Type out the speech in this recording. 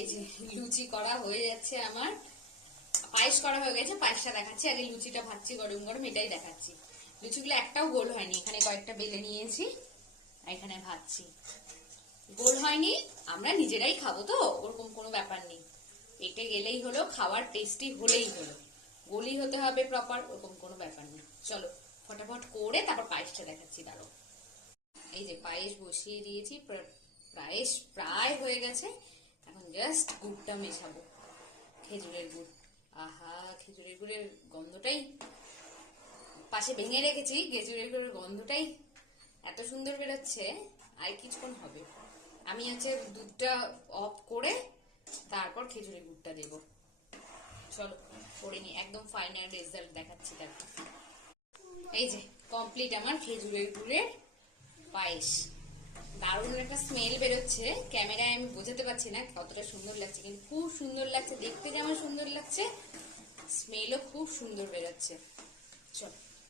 এই যে লুচি করা হয়ে যাচ্ছে আমার, পায়েস করা হয়ে গেছে, পায়েসটা দেখাচ্ছি। আগে লুচিটা ভাজছি গরম গরম, এটাই দেখাচ্ছি। লুচিগুলো একটাও গোল হয়নি, এখানে কয়েকটা বেলে নিয়েছি, এখানে ভাজছি। গোল হয়নি, আমরা নিজেরাই খাবো তো, ওরকম কোনো ব্যাপার নেই। পেটে গেলেই হলো, খাওয়ার টেস্টি হলেই হলো, গোলই হতে হবে প্রপার, ওরকম কোনো ব্যাপার নেই। চলো ফটাফট করে তারপর পায়েসটা দেখাচ্ছি, দাঁড়ো। এই যে পায়েস বসিয়ে দিয়েছি, পায়েস প্রায় হয়ে গেছে, এখন জাস্ট গুড়টা মেশাবো, খেজুরের গুড়। আহা, খেজুরের গুড়ের গন্ধটাই, পাশে ভেঙে রেখেছি, খেজুরের গুড়ের গন্ধটাই এত সুন্দর বেরোচ্ছে। আর কিছুক্ষণ হবে, আমি হচ্ছে দুধটা অফ করে তারপর খেজুরের গুড়টা দেব। চলো করে নি, একদম ফাইনাল রেজাল্ট দেখাচ্ছি তারপর। এই যে কমপ্লিট আমার খেজুরের গুড়ের পায়েস। দারুণ একটা স্মেল বেরোচ্ছে, ক্যামেরায় আমি বোঝাতে পারছি না কতটা সুন্দর লাগছে, কিন্তু খুব সুন্দর লাগছে, দেখতে যেমন সুন্দর লাগছে, স্মেলও খুব সুন্দর বেরোচ্ছে। চল।